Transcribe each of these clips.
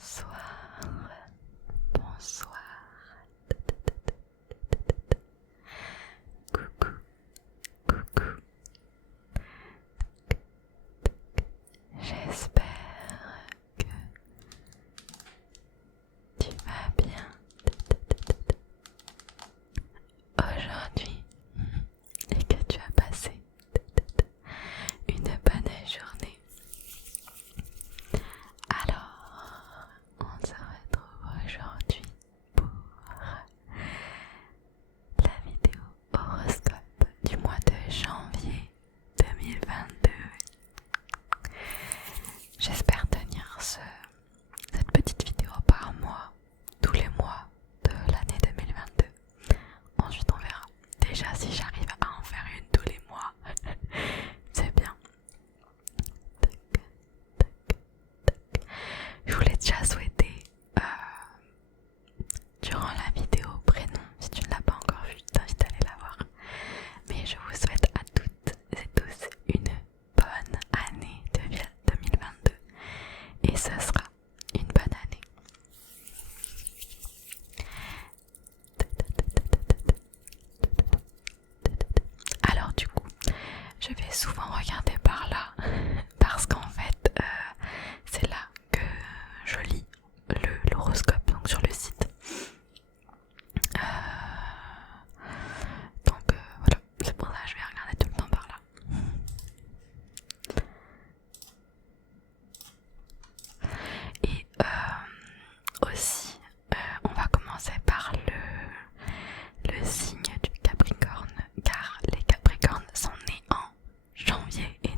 Bonsoir, bonsoir, coucou, coucou, j'espère que tu vas bien aujourd'hui et que tu as passé une bonne journée. Alors, on se retrouve aujourd'hui pour la vidéo horoscope du mois de janvier 2022. J'espère tenir cette petite vidéo par mois, tous les mois de l'année 2022. Ensuite on verra. Déjà si j'arrive à en faire une tous les mois, c'est bien. Tac, tac, tac. Je voulais déjà souhaiter durant la vidéo prénom, si tu ne l'as pas encore vue, je t'invite à aller la voir. Mais je vous souhaite à toutes et tous une bonne année 2022 et ce sera une bonne année. Alors du coup, je vais souvent regarder par là parce qu'en fait, c'est là que je lis l'horoscope donc sur le site. Donc voilà, c'est pour ça que je vais regarder tout le temps par là. Et aussi, on va commencer par le signe du Capricorne, car les Capricornes sont nés en janvier et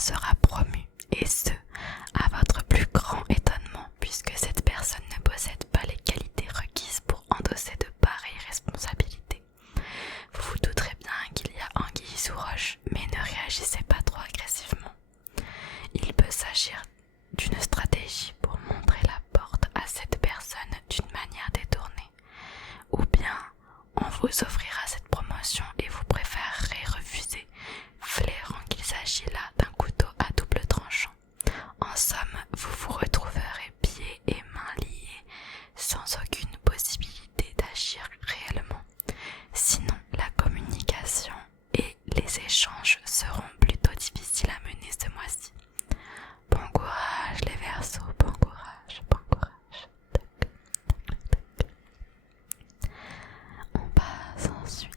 sera promu, et ce, à votre plus grand étonnement, puisque cette personne ne possède pas les qualités requises pour endosser de pareilles responsabilités. Vous vous douterez bien qu'il y a anguille sous roche, mais ne réagissez pas trop agressivement. Il peut s'agir d'une stratégie pour montrer la porte à cette personne d'une manière détournée, ou bien on vous offrira cette promotion et vous préférerez refuser, flairant qu'il s'agit là d'un couteau à double tranchant. En somme, vous vous retrouverez pieds et mains liés, sans aucune possibilité d'agir réellement. Sinon, la communication et les échanges seront plutôt difficiles à mener ce mois-ci. Bon courage les Verseaux, bon courage, bon courage. Tac, tac, tac. On passe ensuite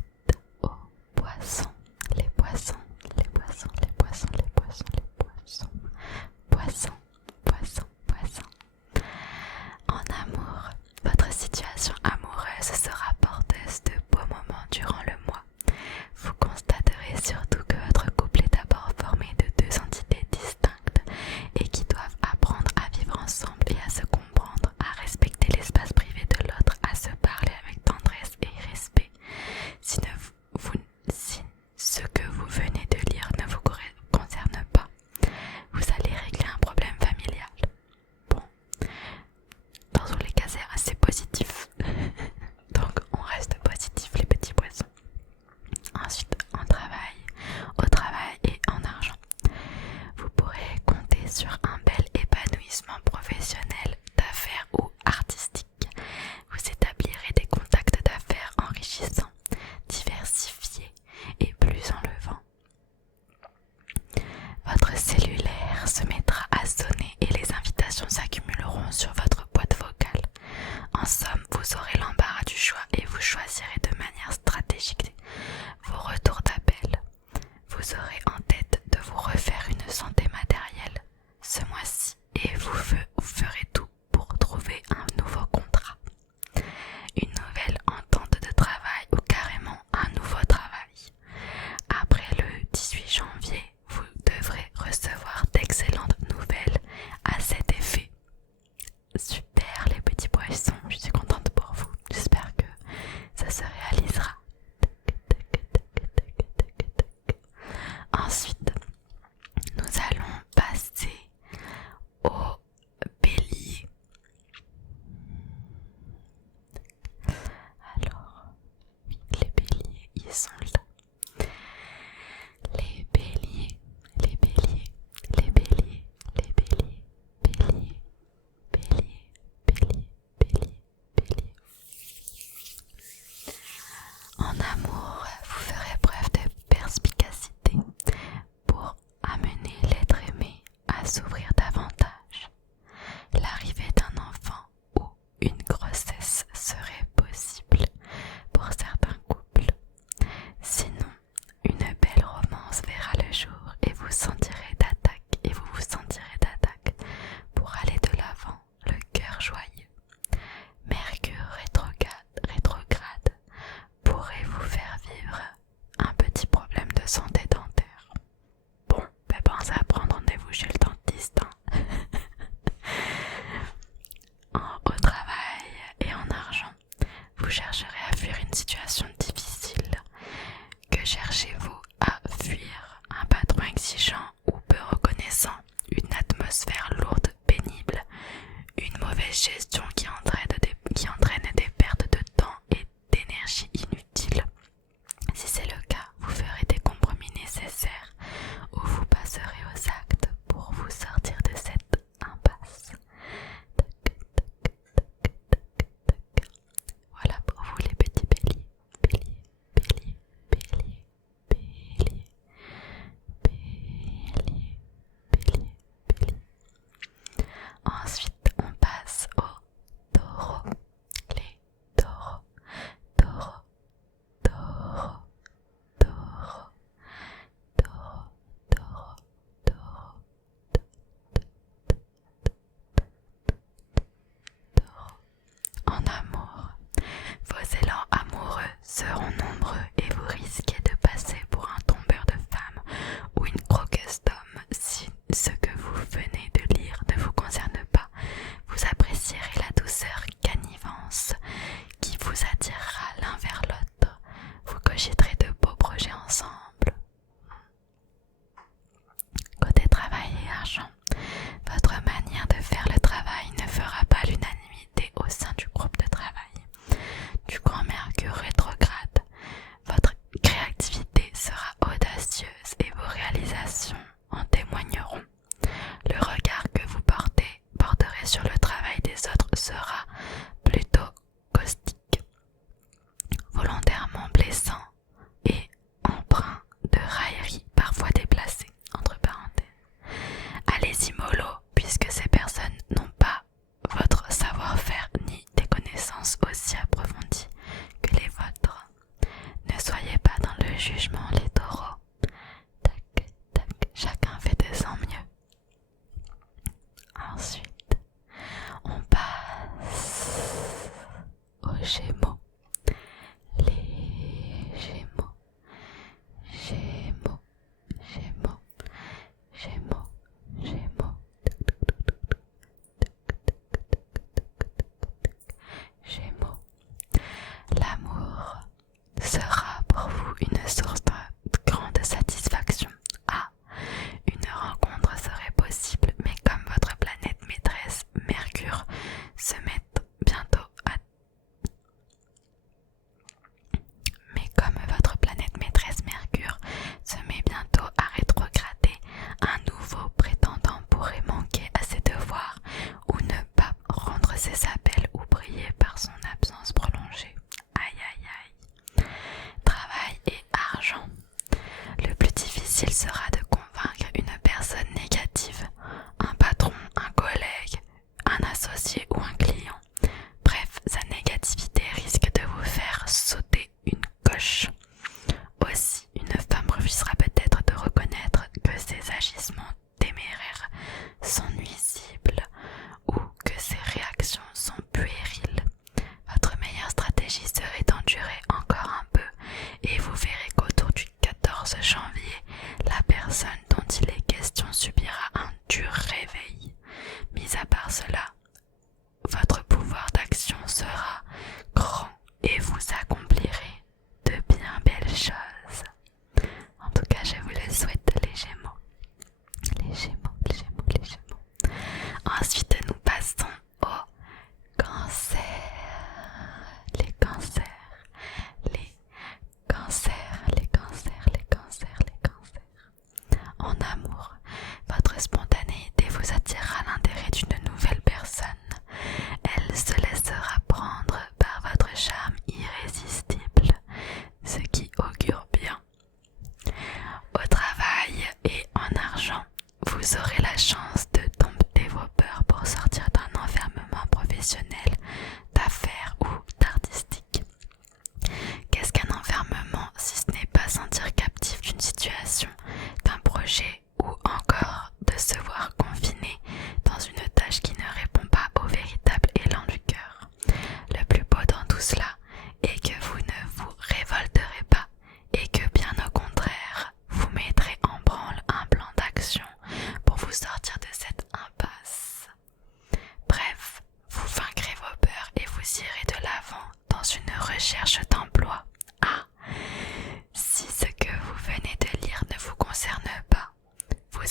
aux poissons. Les poissons, les poissons, les poissons, les poissons, les poissons. Poissons, poissons, poissons. En amour, votre situation amoureuse sera porteuse de beaux moments durant le mois. Vous constaterez surtout que votre couple est d'abord formé de deux entités distinctes et qui doivent apprendre à vivre ensemble et à se comprendre, à respecter l'espace privé de l'autre, à se parler avec tendresse et respect. Si ce que vous venez de lire ne vous concerne pas, vous allez régler un problème familial. Bon, dans tous les cas c'est assez positif, donc on reste positif les petits poissons. Ensuite, au travail et en argent, vous pourrez compter sur un bel épanouissement professionnel, d'affaires ou artistique. Vous établirez des contacts d'affaires enrichissants, diversifiés et plus enlevants. Votre cellulaire se mettra à sonner et les invitations s'accumuleront sur votre boîte vocale. En somme, vous aurez l'embarras du choix et vous choisirez de manière stratégique vos retours d'appel. Vous aurez en tête de vous refaire une santé matérielle ce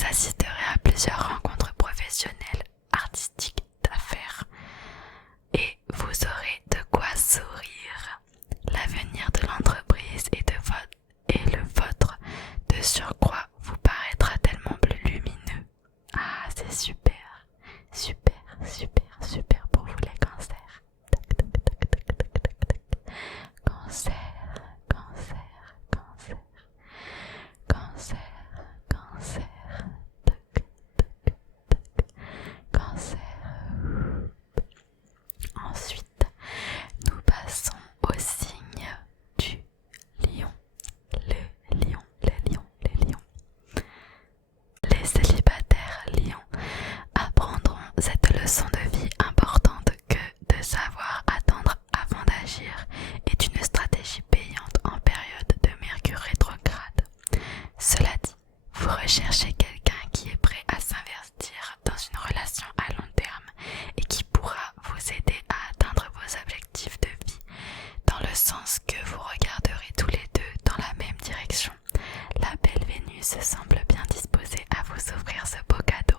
vous assisterez à plusieurs rencontres professionnelles, artistiques, d'affaires et vous aurez de quoi sourire. L'avenir de l'entreprise et le vôtre de surcroît vous paraîtra tellement plus lumineux. Ah, c'est super, super, super, super pour vous les cancers. Tac, tac, tac, tac, tac, tac, tac. Cancer, cancer, cancer, cancer, cancer, tac, tac, tac, cancer. Ensuite, nous passons au signe du lion. Le lion, le lion, le lion. Les célibataires lions apprendront cette leçon de vie importante que de savoir attendre avant d'agir est une stratégie payante en période de Mercure rétrograde. Cela dit, vous recherchez quelqu'un qui est prêt à s'investir dans une relation à long terme et qui pourra vous aider à atteindre vos objectifs de vie, dans le sens que vous regarderez tous les deux dans la même direction. La belle Vénus semble bien disposée à vous offrir ce beau cadeau.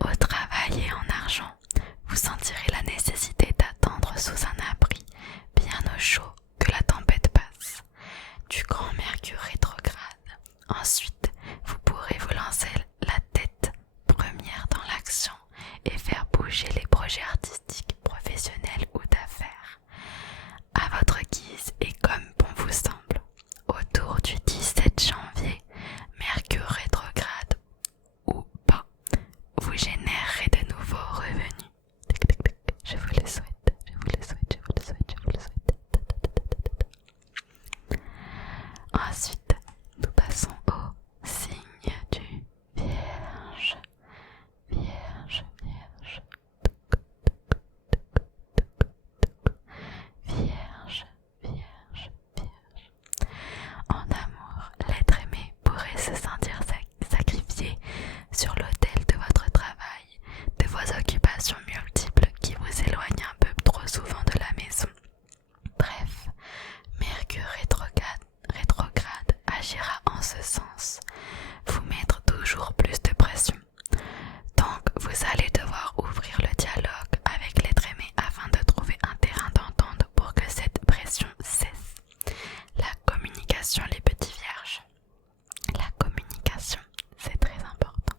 Au travail et en argent, vous sentirez la nécessité d'attendre sous un abri, bien au chaud, que la tempête passe. Du grand Mercure rétrograde. Ensuite, vous pourrez vous lancer la tête première dans l'action et faire bouger les projets artistiques, professionnels ou d'affaires. À votre guise et comme bon vous semble. Autour du 17 janvier, Mercure rétrograde ou pas, vous générerez de nouveaux revenus. Tac, tac, tac. Je vous le souhaite, je vous le souhaite, je vous le souhaite, je vous le souhaite. Ta, ta, ta, ta, ta, ta. Ensuite, nous passons au signe du Vierge. Vierge, Vierge. Vierge, Vierge, Vierge. En amour, l'être aimé pourrait se sentir sacrifié sur l'autel de votre travail, de vos occupations multiples qui vous éloignent un peu trop souvent de la maison. Bref, Mercure rétrograde agira en ce sens, vous mettre toujours plus de pression. Donc, vous allez devoir ouvrir le dialogue avec l'être aimé afin de trouver un terrain d'entente pour que cette pression cesse. La communication, les petits vierges. La communication, c'est très important.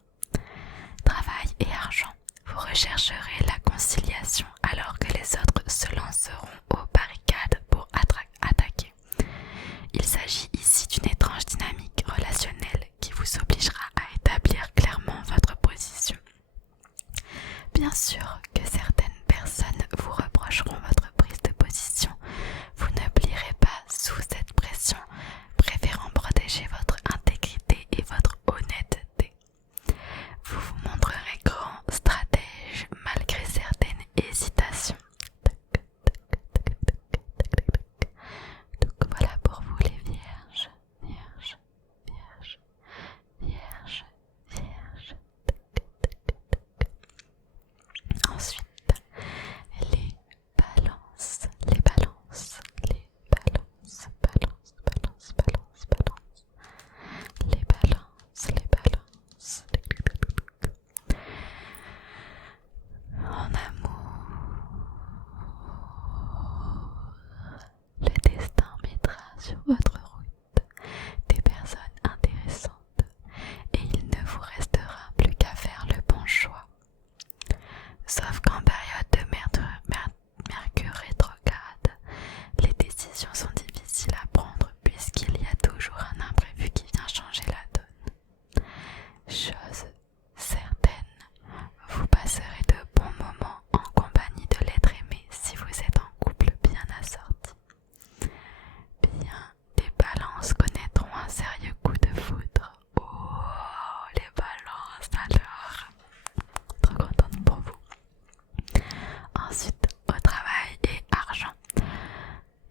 Travail et argent. Vous rechercherez la conciliation alors que les autres se lanceront aux barricades pour attaquer. Il s'agit ici d'une étrange dynamique relationnelle qui vous obligera à établir clairement votre position. Bien sûr que certaines personnes vous reprocheront votre prise de position. Vous ne plierez pas sous cette pression, préférant protéger votre intégrité et votre honnêteté. Vous vous montrerez grand stratège malgré certaines hésitations. Donc voilà pour vous les vierges, vierges, vierges, vierges, vierges. Ensuite, les balances, les balances, les balances, balance, balance, balance, balance, les balances, les balances. En amour, le destin mettra sur votre route des personnes intéressantes et il ne vous restera plus qu'à faire le bon choix. Sauf qu'en période de Mercure rétrograde, les décisions sont difficiles à prendre puisqu'il y a toujours un imprévu qui vient changer la donne. Chose certaine, vous passerez de bons moments en compagnie de l'être aimé si vous êtes en couple bien assorti. Bien, des balances connaîtront un sérieux coup de foudre. Oh, les balances alors! Trop contente pour vous. Ensuite, au travail et argent.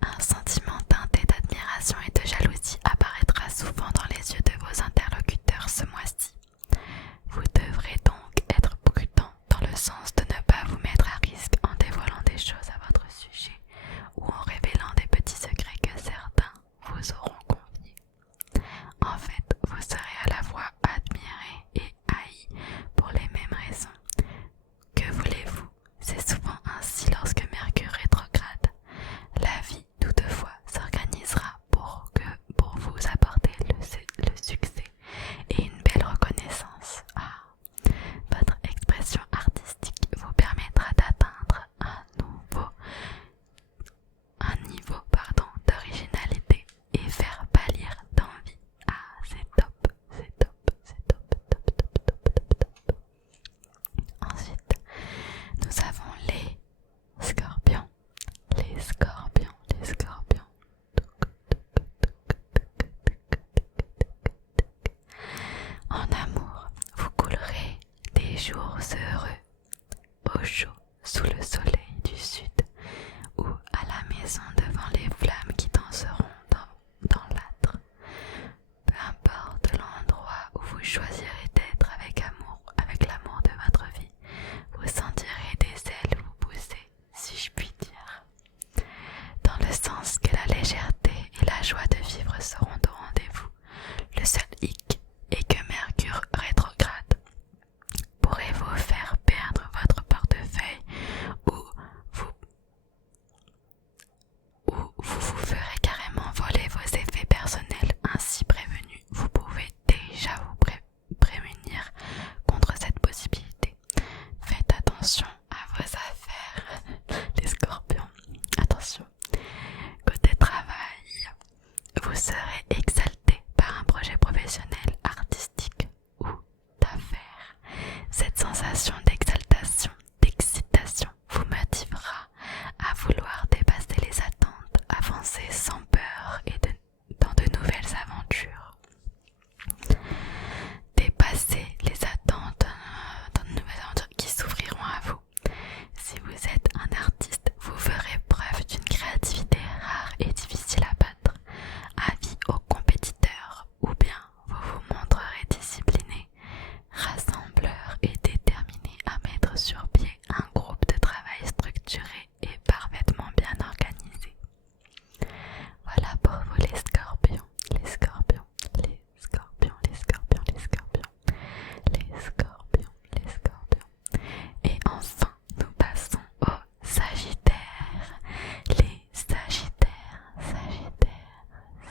Un sentiment teinté d'admiration et de jalousie apparaîtra souvent dans les yeux de vos interlocuteurs ce mois-ci. jours heureux, au chaud sous le soleil du sud, ou à la maison devant les flammes qui danseront dans l'âtre. Peu importe l'endroit où vous choisirez d'être avec amour, avec l'amour de votre vie, vous sentirez des ailes vous pousser, si je puis dire. Dans le sens que la légèreté et la joie de vivre seront au rendez-vous. Le seul hic est que Mercure rétrograde pourrait vous faire perdre votre portefeuille ou vous ferez carrément voler vos effets personnels. Ainsi prévenus, vous pouvez déjà vous prémunir contre cette possibilité. Faites attention à vos affaires, les scorpions. Attention. Côté travail, vous serez exalté par un projet professionnel, artistique ou d'affaires. Cette sensation d'exaltation, d'excitation vous motivera à vouloir dépasser les attentes, avancer sans peur et dans de nouvelles aventures. Dépasser les attentes dans de nouvelles aventures qui s'ouvriront à vous. Si vous êtes un artiste, vous ferez preuve d'une créativité rare et difficile à battre. Avis aux compétiteurs, ou bien vous vous montrerez discipliné, rassembleur et déterminé à mettre sur pied un groupe de travail structuré et parfaitement bien organisé. Voilà pour vous les scorpions, les scorpions, les scorpions, les scorpions, les scorpions, les scorpions, les scorpions. Et enfin, nous passons aux sagittaires, les sagittaires, sagittaires,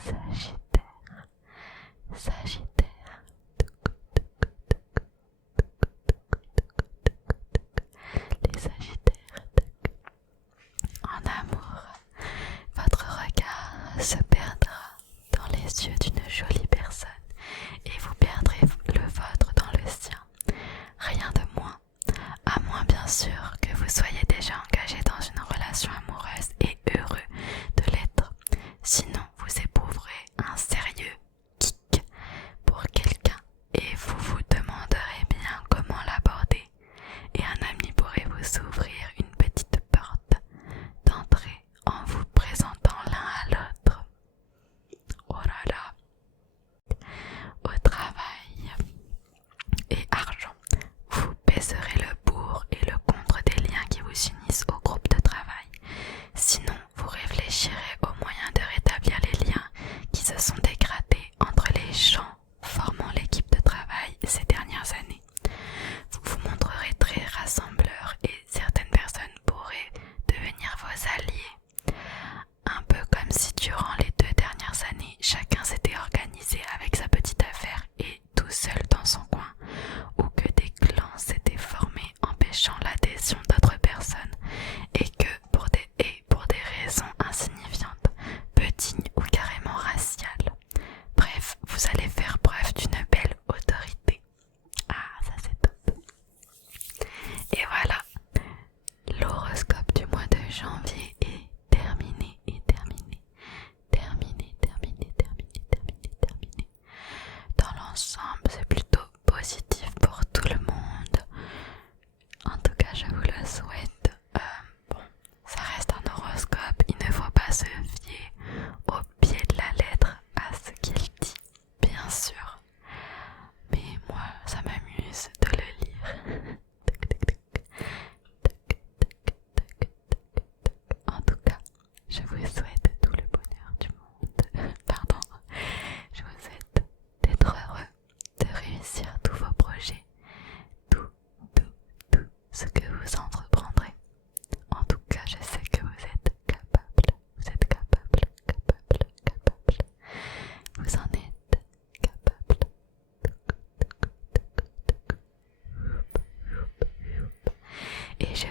sagittaires, sagittaires. Les sagittaires. En amour, votre regard se perdra dans les yeux d'une jolie personne et vous perdrez le vôtre dans le sien. Rien de moins, à moins bien sûr que vous soyez déjà engagé dans une relation amoureuse et heureux de l'être. Sinon, vous éprouverez un sérieux kick pour quelqu'un et vous vous demanderez bien comment l'aborder. Et un ami pourrait vous ouvrir une petite porte d'entrée en vous présentant l'un à l'autre. Oh là là. Au travail et argent, vous pèserez le pour et le contre des liens qui vous unissent au groupe de travail. Sinon, vous réfléchirez aux moyens de rétablir les liens qui se sont dégradés entre les gens formant l'équipe de travail ces dernières années. Vous vous montrerez très rassembleur et certaines personnes pourraient devenir vos alliés. Un peu comme si durant les 2 dernières années, chacun s'était organisé avec sa petite affaire et tout seul dans son coin, ou que des clans s'étaient formés empêchant l'adhésion d'autres personnes et que pour des raisons insignifiantes, petites ou carrément raciales. Bref, vous allez faire preuve d'une belle autorité. Ah, ça c'est top. Et voilà, l'horoscope du mois de janvier est terminé, terminé. Dans l'ensemble, c'est plutôt positif pour tout le monde. En tout cas, je vous le souhaite. Bon, ça reste un horoscope, il ne faut pas se fier au pied de la lettre à ce qu'il dit, bien sûr. Mais moi, ça m'amuse de le lire. En tout cas, je vous souhaite tout le bonheur du monde. Pardon. Je vous souhaite d'être heureux, de réussir tous vos projets, tout ce que vous entreprendrez. En tout cas, je sais que vous êtes capable. Vous êtes capable. Vous en êtes capable. Et je